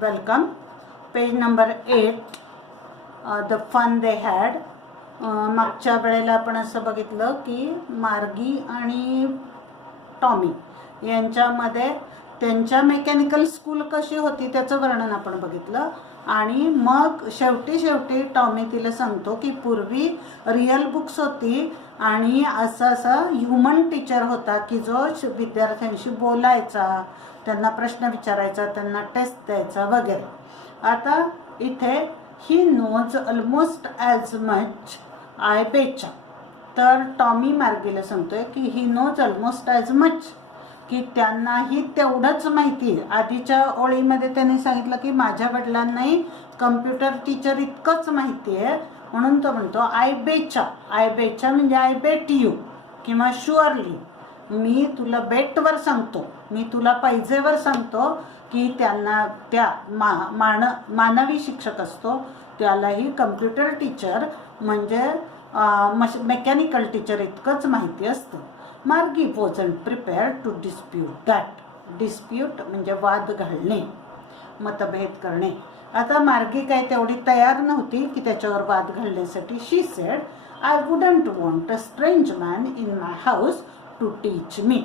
welcome. Page number 8, the fun they had. मागच्या वेळेला आपण असं बघितलं की मार्गी आणि टॉमी यांच्यामध्ये त्यांच्या मेकॅनिकल स्कूल कशी होती त्याचं वर्णन आपण बघितलं. आणि मग शेवटी टॉमी तिला सांगतो की पूर्वी रिअल बुक्स होती आणि असा ह्युमन टीचर होता की जो विद्यार्थ्यांशी बोलायचा, त्यांना प्रश्न विचारायचा, त्यांना टेस्ट द्यायचा वगैरे. आता इथे he knows almost as much I betcha. तर टॉमी मार्गीला सांगतोय की he knows almost as much, की त्यांनाही तेवढंच माहिती आहे. आधीच्या ओळीमध्ये त्यांनी सांगितलं की माझ्या वडिलांनाही कम्प्युटर टीचर इतकंच माहिती आहे, म्हणून तो म्हणतो आय बेचा. आय बेचा म्हणजे आय बेट यू किंवा शुअरली, मी तुला बेटवर सांगतो, मी तुला पैजेवर सांगतो की त्यांना त्या मानवी शिक्षक असतो त्यालाही कम्प्युटर टीचर म्हणजे मेकॅनिकल टीचर इतकंच माहिती असतं. Margie wasn't prepared to dispute that. Dispute म्हणजे वाद घालणे, मतभेद करणे. आता मार्गी काय तेवढी तयार नव्हती की त्याच्यावर वाद घालण्यासाठी. She said I wouldn't want a strange man in my house to teach me.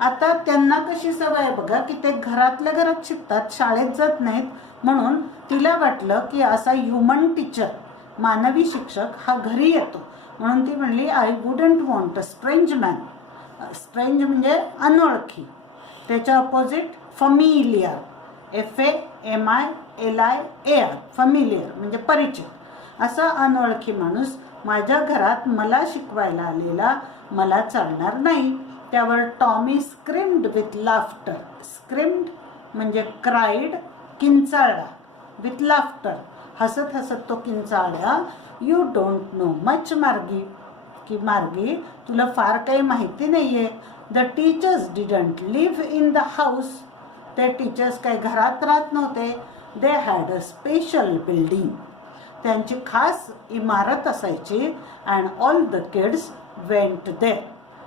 आता त्यांना कशी सवय आहे बघा की ते घरातल्या घरात शिकतात, शाळेत जात नाहीत. म्हणून तिला वाटलं की असा ह्युमन टीचर, मानवी शिक्षक हा घरी येतो, म्हणून ती म्हणली I wouldn't want a strange man. Strange म्हणजे अनोळखी, त्याच्या अपोजिट फमिलियर, FAMILIAR, फमिलियर म्हणजे परिचित. असा अनोळखी माणूस माझ्या घरात मला शिकवायला आलेला मला चालणार नाही. त्यावर Tommy screamed with laughter. Screamed म्हणजे क्राईड, किंचाळला. विथ लाफ्टर, हसत हसत तो किंचाळला. You don't know much Margie, की मार्गी तुला फार काही माहिती नाही आहे. The teachers didn't live in the house. ते टीचर्स काही घरात राहत नव्हते. They had a special building. त्यांची खास इमारत असायची. And all the kids went there.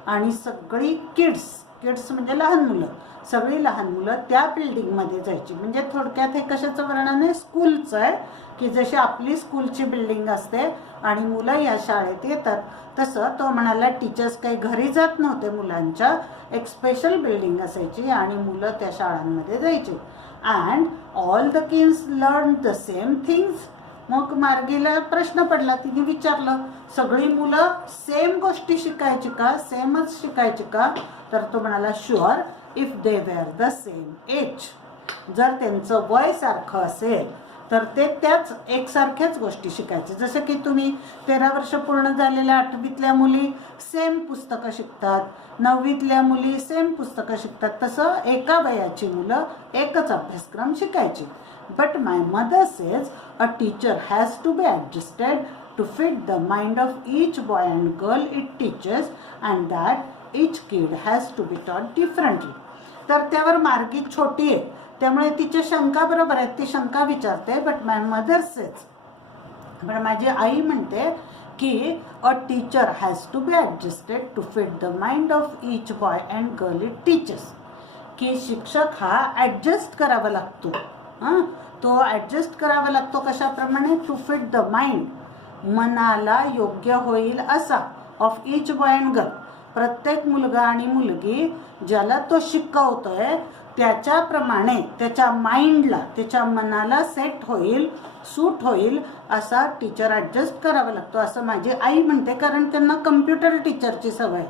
आणि सगळी किड्स म्हणजे लहान मुलं, सगळी लहान मुलं त्या बिल्डिंगमध्ये जायची. म्हणजे थोडक्यात हे कशाचं वर्णन आहे? स्कूलचं आहे, की जशी आपली स्कूलची बिल्डिंग असते आणि मुलं या शाळेत येतात, तसं तो म्हणाला टीचर्स काही घरी जात नव्हते मुलांच्या. एक स्पेशल बिल्डिंग असायची आणि मुलं त्या शाळांमध्ये जायची. And all the kids learn the same things. मग मार्गीला प्रश्न पडला, तिने विचारलं सगळी मुलं सेम गोष्टी शिकायची का, सेमच शिकायची का? तर तो म्हणाला sure if they were the same age. जर त्यांचं वय सारखं असेल तर ते त्याच एकसारख्याच गोष्टी शिकायचे. जसं की तुम्ही 13 वर्ष पूर्ण झालेल्या 8वीतल्या मुली सेम पुस्तकं शिकतात, 9वीतल्या मुली सेम पुस्तकं शिकतात, तसं एका वयाची मुलं एकच अभ्यासक्रम शिकायची. But my mother says a teacher has to be adjusted to fit the mind of each boy and girl it teaches and that each kid has to be taught differently. तर त्यावर मार्गी छोटी आहे त्यामुळे तिच्या शंका बरोबर आहेत, ती शंका विचारते. बट माय मदर सेज, पण माझी आई म्हणते की a teacher has to be adjusted to fit the mind of each boy and girl it teaches. की शिक्षक हा ॲडजस्ट करावा लागतो. तो ॲडजस्ट करावा लागतो कशाप्रमाणे? टू फिट द माइंड, मनाला योग्य होईल असा, of each boy and girl, प्रत्येक मुलगा आणि मुलगी ज्याला तो शिकवतोय त्याच्याप्रमाणे त्याच्या माइंडला, त्याच्या मनाला सेट होईल, सूट होईल असा टीचर ॲडजस्ट करावा लागतो असं माझी आई म्हणते. कारण त्यांना कम्प्युटर टीचरची सवय,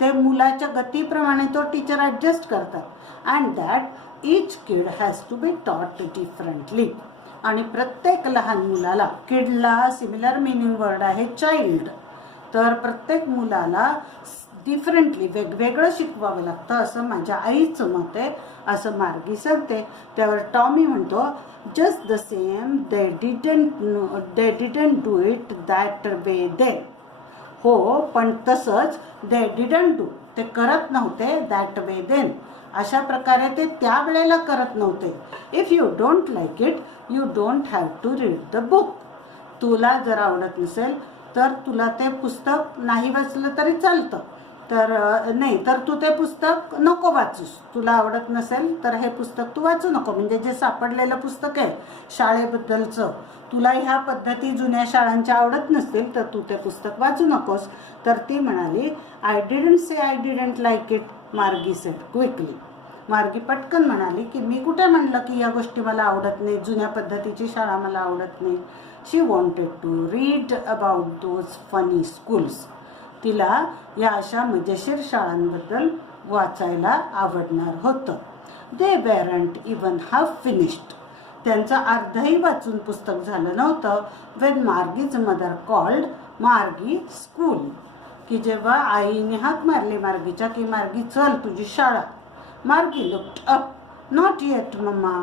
ते मुलाच्या गतीप्रमाणे तो टीचर ॲडजस्ट करतात. And that each kid has to be taught differently. आणि प्रत्येक लहान मुलाला, किडला सिमिलर मिनिंग वर्ड आहे चाइल्ड, तर प्रत्येक मुलाला डिफरंटली वेगवेगळं शिकवावं लागतं असं माझ्या आईचं मत आहे, असं मार्गी सांगते. त्यावर टॉमी म्हणतो just the same they didn't do it that way then. हो, पण तसंच दे डिडंट डू, ते करत नव्हते, दॅट वे देन, अशा प्रकारे ते त्यावेळेला करत नव्हते. If you don't like it you don't have to read the book. तुला जर आवडत नसेल तर तुला ते पुस्तक नाही वाचलं तरी चालतं. तर नाही तर तू ते पुस्तक नको वाचूस, तुला आवडत नसेल तर हे पुस्तक तू वाचू नको. म्हणजे जे सापडलेलं पुस्तक आहे शाळेबद्दलचं, तुला ह्या पद्धती जुन्या शाळांच्या आवडत नसतील तर तू ते पुस्तक वाचू नकोस. तर ती म्हणाली, I didn't say I didn't like it, मार्गी सेड क्विकली. मार्गी पटकन म्हणाली की मी कुठे म्हणलं की या गोष्टी मला आवडत नाही, जुन्या पद्धतीची शाळा मला आवडत नाही. She wanted to read about those funny schools. तिला या अशा मजेशीर शाळांबद्दल वाचायला आवडणार होतं. They weren't even half finished. त्यांचं अर्धही वाचून पुस्तक झालं नव्हतं. When Margie's mother called Margie school. की जेव्हा आईने हाक मारली मार्गीच्या की मार्गी चल तुझी शाळा. Margie looked up. Not yet mamma.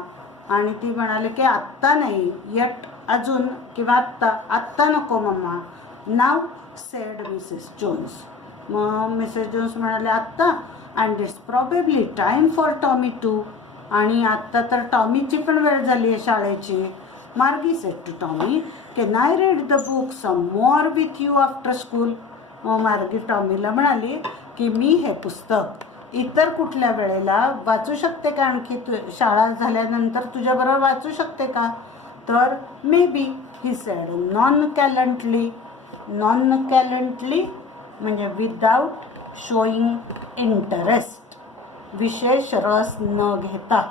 आणि ती म्हणाली की आत्ता नाही, येट अजून किंवा आत्ता नको mamma. Now said Mrs Jones. मग मिसेस जोन्स म्हणाले आत्ता, and it's probably time for Tommy too. आणि आत्ता तर टॉमीची पण वेळ झाली आहे शाळेची. Margie said to Tommy, can I read the book some more with you after school. मग मार्गी टॉमीला म्हणाली की मी हे पुस्तक इतर कुठल्या वेळेला वाचू शकते का, आणखी शाळा झाल्यानंतर तुझ्याबरोबर वाचू शकते का. तर maybe he said nonchalantly. Nonchalantly म्हणजे विदाऊट शोईंग इंटरेस्ट, विशेष रस न घेता.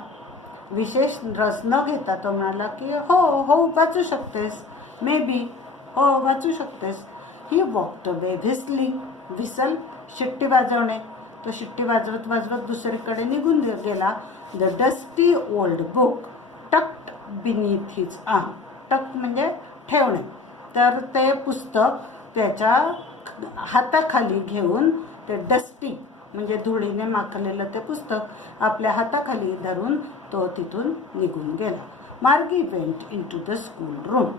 विशेष रस न घेता तो म्हणाला की हो हो वाचू शकतेस, मे बी हो वाचू शकतेस. He walked away whistling. Whistle शिट्टी वाजवणे. तो शिट्टी वाजवत वाजवत दुसरीकडे निघून गेला. The dusty old book tucked beneath his arm. Tuck म्हणजे ठेवणे. तर ते पुस्तक त्याच्या हाताखाली घेऊन, ते डस्टी म्हणजे धुळीने माखलेलं ते पुस्तक आपल्या हाताखाली धरून तो तिथून निघून गेला. Margie went into the schoolroom.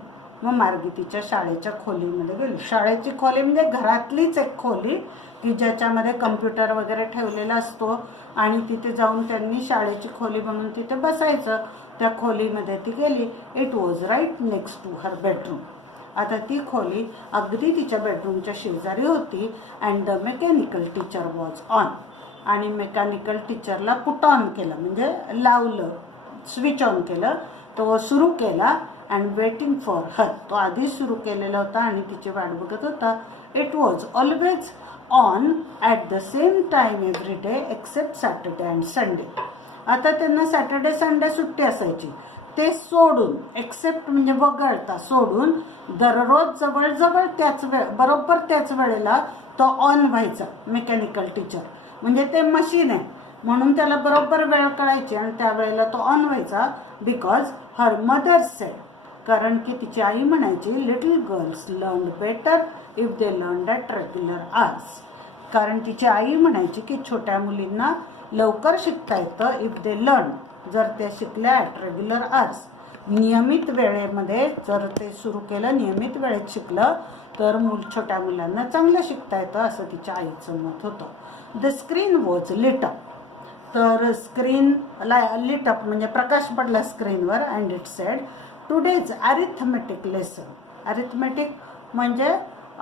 मग मार्गी तिच्या शाळेच्या खोलीमध्ये गेली. शाळेची खोली म्हणजे घरातलीच एक खोली की ज्याच्यामध्ये कम्प्युटर वगैरे ठेवलेला असतो आणि तिथे जाऊन त्यांनी शाळेची खोली म्हणून तिथे बसायचं. त्या खोलीमध्ये ती गेली. It was right next to her bedroom. आता ती खोली अगदी तिच्या बेडरूमच्या शेजारी होती. And the mechanical teacher was on. आणि मेकॅनिकल टीचरला पुट ऑन केलं म्हणजे लावलं, स्विच ऑन केलं, तो सुरू केला. And waiting for her. तो आधीच सुरू केलेला होता आणि तिची वाट बघत होता. It was always on at the same time every day except Saturday and Sunday. आता त्यांना सॅटर्डे संडे सुट्टी असायची. ते सोडून, एक्सेप्ट म्हणजे वगळता, सोडून दररोज जवळजवळ बरोबर त्याच वेळेला तो ऑन व्हायचा. मेकॅनिकल टीचर म्हणजे ते मशीन आहे म्हणून त्याला बरोबर वेळ कळायची आणि त्यावेळेला तो ऑन व्हायचा. Because her mother sed. कारण की तिची आई म्हणायची little girls learn better if they learn at regular hours. कारण तिची आई म्हणायची की छोट्या मुलींना लवकर शिकता येतं इफ दे लर्न, जर त्या शिकल्या ॲट रेग्युलर आवर्स. नियमित वेळेमध्ये जर ते सुरू केलं, नियमित वेळेत शिकलं तर छोट्या मुलांना चांगलं शिकता येतं असं तिच्या आईचं मत होतं. The screen was lit up. तर स्क्रीन लिट अप म्हणजे प्रकाश पडला स्क्रीनवर. And it said today's arithmetic lesson. Arithmetic म्हणजे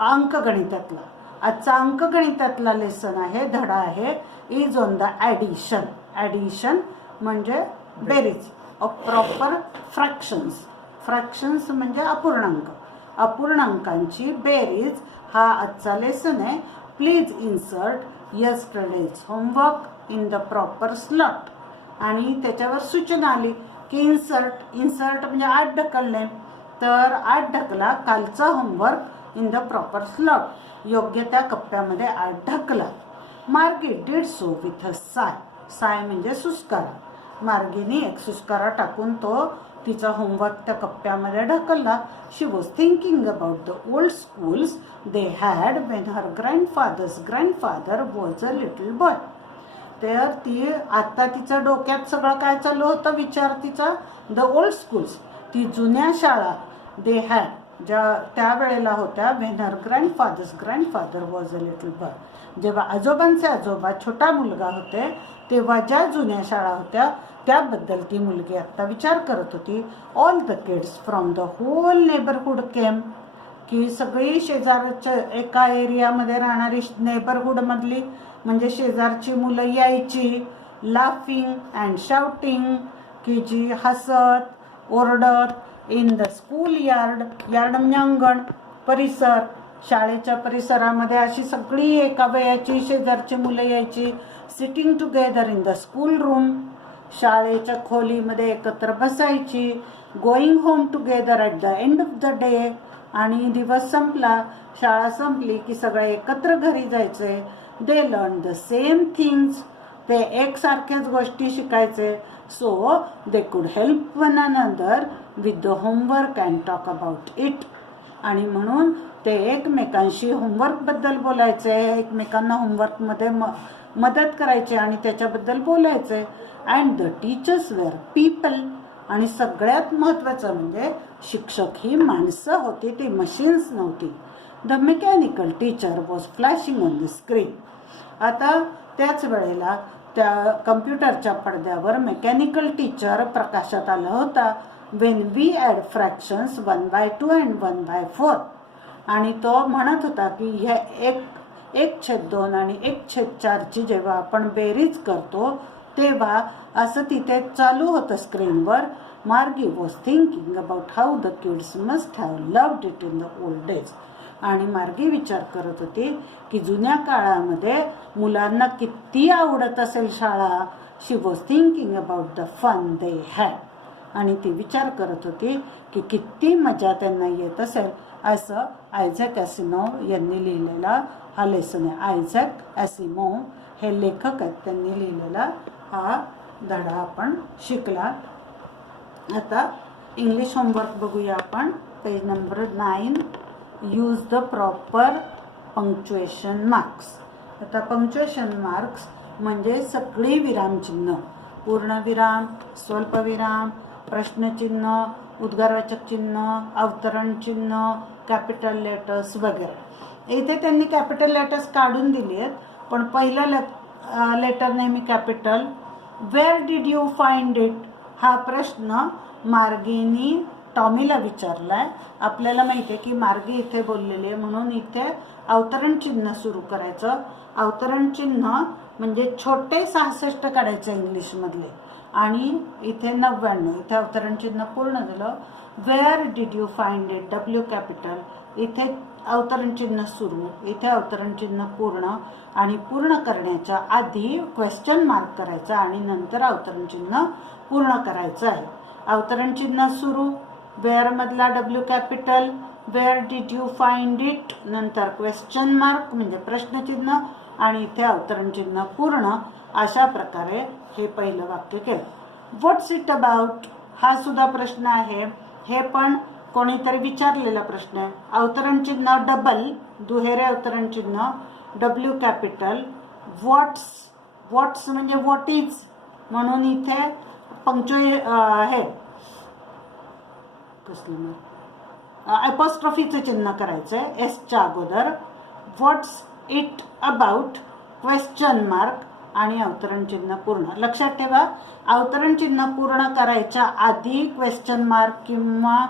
अंकगणितातला. आजचा अंकगणितातला लेसन आहे, धडा आहे, is on the addition. Addition म्हणजे बेरीज ऑफ प्रॉपर फ्रॅक्शन्स. फ्रॅक्शन्स म्हणजे अपूर्णांक. अपूर्णांकांची बेरीज हा आजचा लेसन आहे. Please insert yesterday's homework in the proper slot. आणि त्याच्यावर सूचना आली की इन्सर्ट म्हणजे आत ढकलणे. तर आत ढकला कालचा homework in the proper slot, योग्य त्या कप्प्यामध्ये आत ढकला. मार्गी डिड सो विथ अ साय. साय म्हणजे सुस्कारा. मार्गीने एक सुस्कारा टाकून तो तिचा होमवर्क त्या कप्प्यामध्ये ढकलला. She was thinking about the old schools they had when her grandfather was a little boy. तर ती आता तिच्या डोक्यात सगळं काय चालू होतं विचार तिचा. द ओल्ड स्कूल्स, ती जुन्या शाळा, दे हॅड ज्या त्यावेळेला होत्या, Wien her grandfather was a little boy, जेव्हा आजोबांचे आजोबा छोटा मुलगा होते तेव्हा ज्या जुन्या शाळा होत्या त्याबद्दल ती मुलगी आत्ता विचार करत होती. All the kids from the whole neighbourhood came. की सगळी शेजारच्या एका एरियामध्ये राहणारी नेबरहूडमधली म्हणजे शेजारची मुलं यायची, लाफिंग अँड शाउटिंग, की जी हसत ओरडत, in the school yard, yard म्हणजे अंगण, परिसर, शाळेच्या परिसरामध्ये अशी सगळी एका वयाची शेजारची मुलं यायची, sitting together in the school room, शाळेच्या खोलीमध्ये एकत्र बसायची, going home together at the end of the day, आणि दिवस संपला, शाळा संपली की सगळे एकत्र घरी जायचे. They learn the same things, ते एकसारख्याच गोष्टी शिकायचे. So they could help one another with the homework and talk about it, आणि म्हणून ते एकमेकांशी होमवर्कबद्दल बोलायचे, एकमेकांना होमवर्कमध्ये मदत करायचे आणि त्याच्याबद्दल बोलायचे. And the teachers were people, आणि सगळ्यात महत्त्वाचं म्हणजे शिक्षक ही माणसं होती, ती मशीन्स नव्हती. The mechanical teacher was flashing on the screen. आता त्याच वेळेला त्या कम्प्युटरच्या पडद्यावर मेकॅनिकल टीचर प्रकाशात आला होता. When we add fractions 1/2 and 1/4, आणि तो म्हणत होता की ह्या 1/2 आणि 1/4ची जेव्हा आपण बेरीज करतो तेव्हा असं तिथे चालू होतं स्क्रीनवर. मार्गी was thinking about how the kids must have loved it in the old days, आणि मार्गी विचार करत होती की जुन्या काळामध्ये मुलांना किती आवडत असेल शाळा. She was thinking about the fun they had, आणि ती विचार करत होती की किती मजा त्यांना येत असेल. असं आयझॅक ॲसिमोव यांनी लिहिलेला हा लेसन आहे. आयझॅक ॲसिमोव हे लेखक आहेत, त्यांनी लिहिलेला हा धडा आपण शिकला. आता इंग्लिश होमवर्क बघूया आपण. Page number 9, use the proper punctuation marks. आता पंक्च्युएशन मार्क्स म्हणजे सगळी विरामचिन्ह, पूर्णविराम, स्वल्पविराम, प्रश्नचिन्ह, उद्गारवाचक चिन्ह, अवतरण चिन्ह, कॅपिटल लेटर्स वगैरे. इथे त्यांनी कॅपिटल लेटर्स काढून दिली आहेत, पण पहिलं लेटर नेहमी capital. Where did you find it हा प्रश्न मार्गीनी टॉमीला विचारला आहे. आपल्याला माहिती आहे की मार्गी इथे बोललेली आहे, म्हणून इथे अवतरण चिन्ह सुरू करायचं. अवतरण चिन्ह म्हणजे छोटे 66 काढायचे इंग्लिशमधले, आणि इथे 99, इथे अवतरण चिन्ह पूर्ण झालं. Where did you find it, W capital, इथे अवतरण चिन्ह सुरू, इथे अवतरण चिन्ह पूर्ण, आणि पूर्ण करण्याच्या आधी क्वेश्चन मार्क करायचा आणि नंतर अवतरण चिन्ह पूर्ण करायचं आहे. अवतरण चिन्ह सुरू, वेअर मधला W capital, where did you find it, नंतर क्वेश्चन मार्क म्हणजे प्रश्नचिन्ह, आणि इथे अवतरण चिन्ह पूर्ण. अशा प्रकारे हे पहिलं वाक्य केलं. व्हॉट्स इट अबाउट हा सुद्धा प्रश्न आहे, हे पण कोणीतरी विचारलेला प्रश्न आहे. अवतरण चिन्ह डबल, दुहेरे अवतरण चिन्ह, डब्ल्यू कॅपिटल, व्हॉट्स म्हणजे व्हॉट इज, म्हणून इथे हे अपॉस्ट्रॉफीचं चिन्ह करायचं आहे एसच्या अगोदर. व्हॉट्स इट अबाउट, क्वेश्चन मार्क आणि अवतरण चिन्ह पूर्ण. लक्षात ठेवा, अवतरण चिन्ह पूर्ण करायच्या आधी क्वेश्चन मार्क किंवा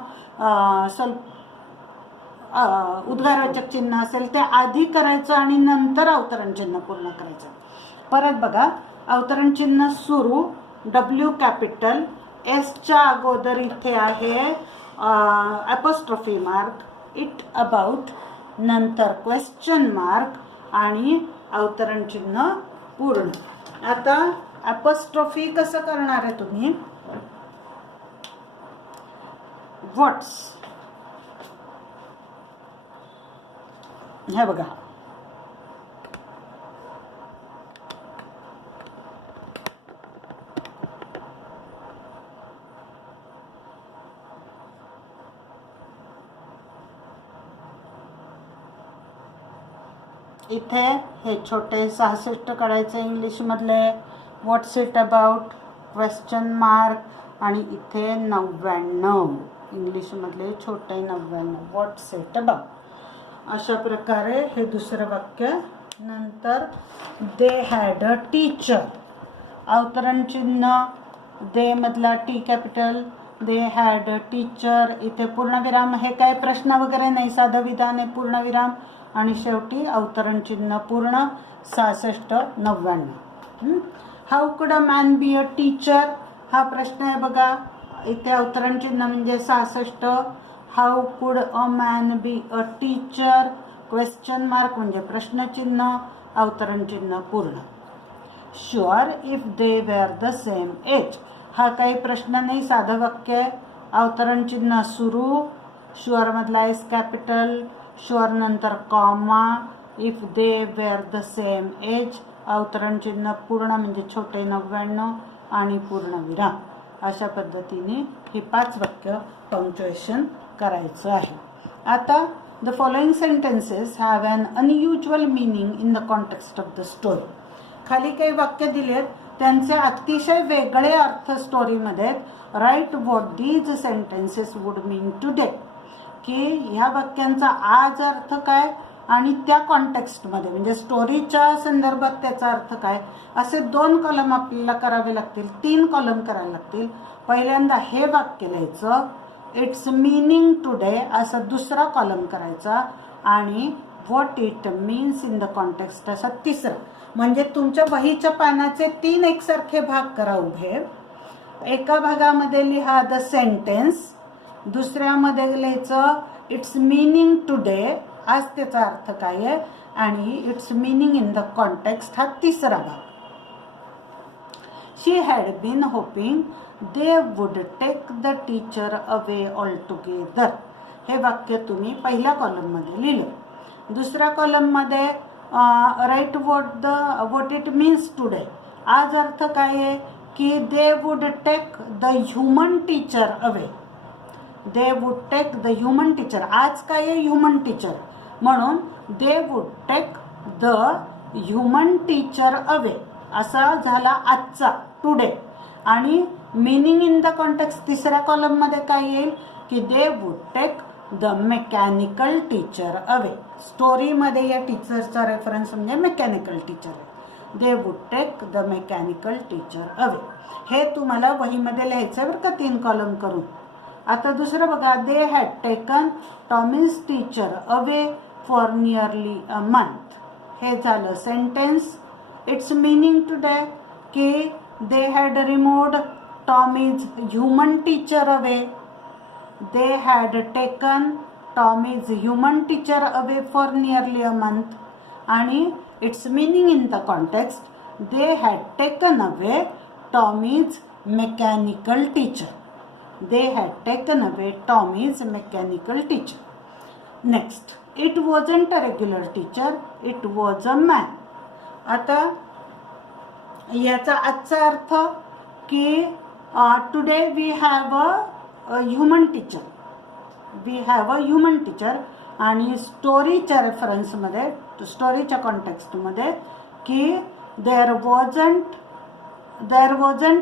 उद्गारवाचक चिन्ह असेल ते आधी करायचं आणि नंतर अवतरण चिन्ह पूर्ण करायचं. परत बघा, अवतरण चिन्ह सुरू, डब्ल्यू कॅपिटल, एसच्या अगोदर इथे आहे अपॉस्ट्रॉफी मार्क, इट अबाउट, नंतर क्वेश्चन मार्क आणि अवतरण चिन्ह पूर्ण. आता अपॉस्ट्रॉफी कसं करणार आहे तुम्ही? व्हॉट्स, हे बघा, इथे हे छोटे 66 काढायचे इंग्लिशमधले. व्हॉट्स इट अबाउट, क्वेश्चन मार्क, आणि इथे 99 इंग्लिशमधले छोटे 99. व्हॉट्स इट अबाउट. अशा प्रकारे हे दुसरं वाक्य. नंतर दे हॅड अ टीचर, अवतरण चिन्ह दे मधला T capital, they had a teacher, इथे पूर्णविराम, हे काय प्रश्न वगैरे नाही, साधं विधान आहे, पूर्णविराम आणि शेवटी अवतरण चिन्ह पूर्ण. 66-99. How could a man be a teacher, हा प्रश्न आहे बघा, इथे अवतरण चिन्ह म्हणजे 66. How could a man be a teacher, question mark म्हणजे प्रश्नचिन्ह, अवतरण चिन्ह पूर्ण. Sure if they were the same age, हा काही प्रश्न नाही, साधं वाक्य आहे, अवतरण चिन्ह सुरू, शुअर मधला एस कॅपिटल, शुअर नंतर comma, if they were the same age, अवतरण चिन्ह पूर्ण म्हणजे छोटे 99 आणि पूर्णविराम. अशा पद्धतीने ही 5 वाक्य पंक्च्युएशन करायचं आहे. आता the following sentences have an unusual meaning in the context of the story. खाली काही वाक्य दिलेत, त्यांचे अतिशय वेगळे अर्थ स्टोरीमध्ये. Write what these sentences would mean today, की ह्या वाक्यांचा आज अर्थ काय आणि त्या कॉन्टेक्स्टमध्ये म्हणजे स्टोरीच्या संदर्भात त्याचा अर्थ काय, असे 2 कॉलम आपल्याला करावे लागतील, 3 कॉलम करावे लागतील. पहिल्यांदा हे वाक्य लिहायचं, इट्स मीनिंग टुडे, असा दुसरा कॉलम करायचा आणि what it means in the context असा तिसरा. म्हणजे तुमच्या वहीच्या पानाचे 3 एकसारखे भाग करा उभे. एका भागामध्ये लिहा द सेंटेन्स, दुसऱ्यामध्ये लिहायचं इट्स मीनिंग टुडे, आज त्याचा अर्थ काय आहे, आणि its meaning in the context हा तिसरा भाग. She had been hoping they would take the teacher away all together, हे वाक्य तुम्ही पहिल्या कॉलममध्ये लिहिलं. दुसऱ्या कॉलममध्ये write what it means today, आज अर्थ काय आहे की they would take the human teacher away, they would take the human teacher, आज काय आहे ह्युमन टीचर, म्हणून they would take the human teacher away असा झाला आजचा टुडे. आणि मीनिंग इन द कॉन्टेक्स्ट तिसऱ्या कॉलममध्ये काय येईल की they would take the mechanical teacher away, स्टोरीमध्ये या टीचरचा रेफरन्स म्हणजे मेकॅनिकल टीचर आहे, they would take the mechanical teacher away. हे तुम्हाला वहीमध्ये लिहायचं आहे बरं का, 3 कॉलम करून. आता दुसरं बघा, they had taken Tommy's teacher away for nearly a month, हे झालं सेंटेन्स. इट्स मीनिंग टुडे की they had removed Tommy's human teacher away, they had taken Tommy's human teacher away for nearly a month. आणि its meaning in the context they had taken away Tommy's mechanical teacher, they had taken away Tommy's mechanical teacher. Next, it wasn't a regular teacher, it was a man. आता याचा आजचा अर्थ की today we have a human teacher, we have a human teacher. आणि स्टोरीच्या रेफरन्समध्ये, स्टोरीच्या कॉन्टेक्स्टमध्ये की there wasn't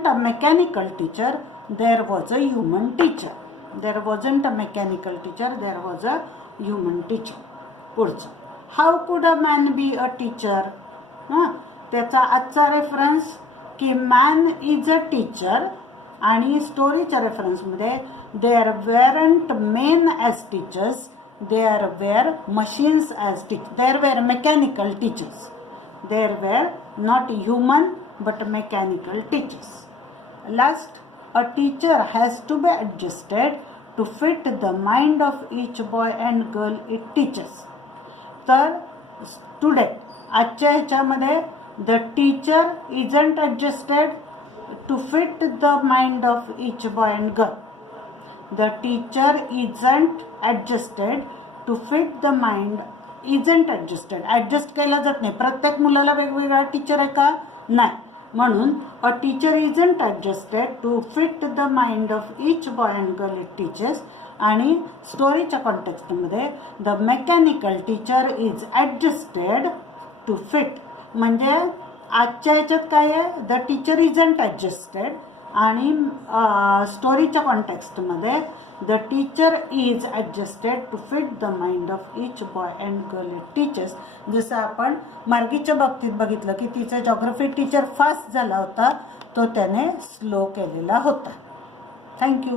a mechanical teacher, there was a human teacher, there wasn't a mechanical teacher, there was a human teacher. पुढचं, how could a man be a teacher, त्याचा आजचा reference की मॅन इज अ टीचर. आणि स्टोरीच्या रेफरन्समध्ये there weren't men as teachers, there were machines as teachers, there were mechanical teachers, there were not human but mechanical teachers. Last, a teacher has to be adjusted to fit the mind of each boy and girl it teaches. तर today आजच्या ह्याच्यामध्ये the teacher isn't adjusted to fit the mind of each boy and girl. The teacher isn't adjusted to fit the mind, isn't adjusted, adjust केला जात नाही, प्रत्येक मुलाला वेगवेगळा teacher आहे का, नाही. म्हणून a teacher isn't adjusted to fit the mind of each boy and girl it teaches. आणि स्टोरीच्या कॉन्टेक्स्टमध्ये the mechanical teacher is adjusted to fit, म्हणजे आजच्या ह्याच्यात काय आहे द टीचर इजंट ॲडजस्टेड, आणि स्टोरीच्या कॉन्टेक्स्टमध्ये the teacher is adjusted to fit the mind of each boy and girl it teaches. जसं आपण मार्गीच्या बाबतीत बघितलं की तिचा जॉग्रफी टीचर फास्ट झाला होता, तो त्याने स्लो केलेला होता. थँक्यू.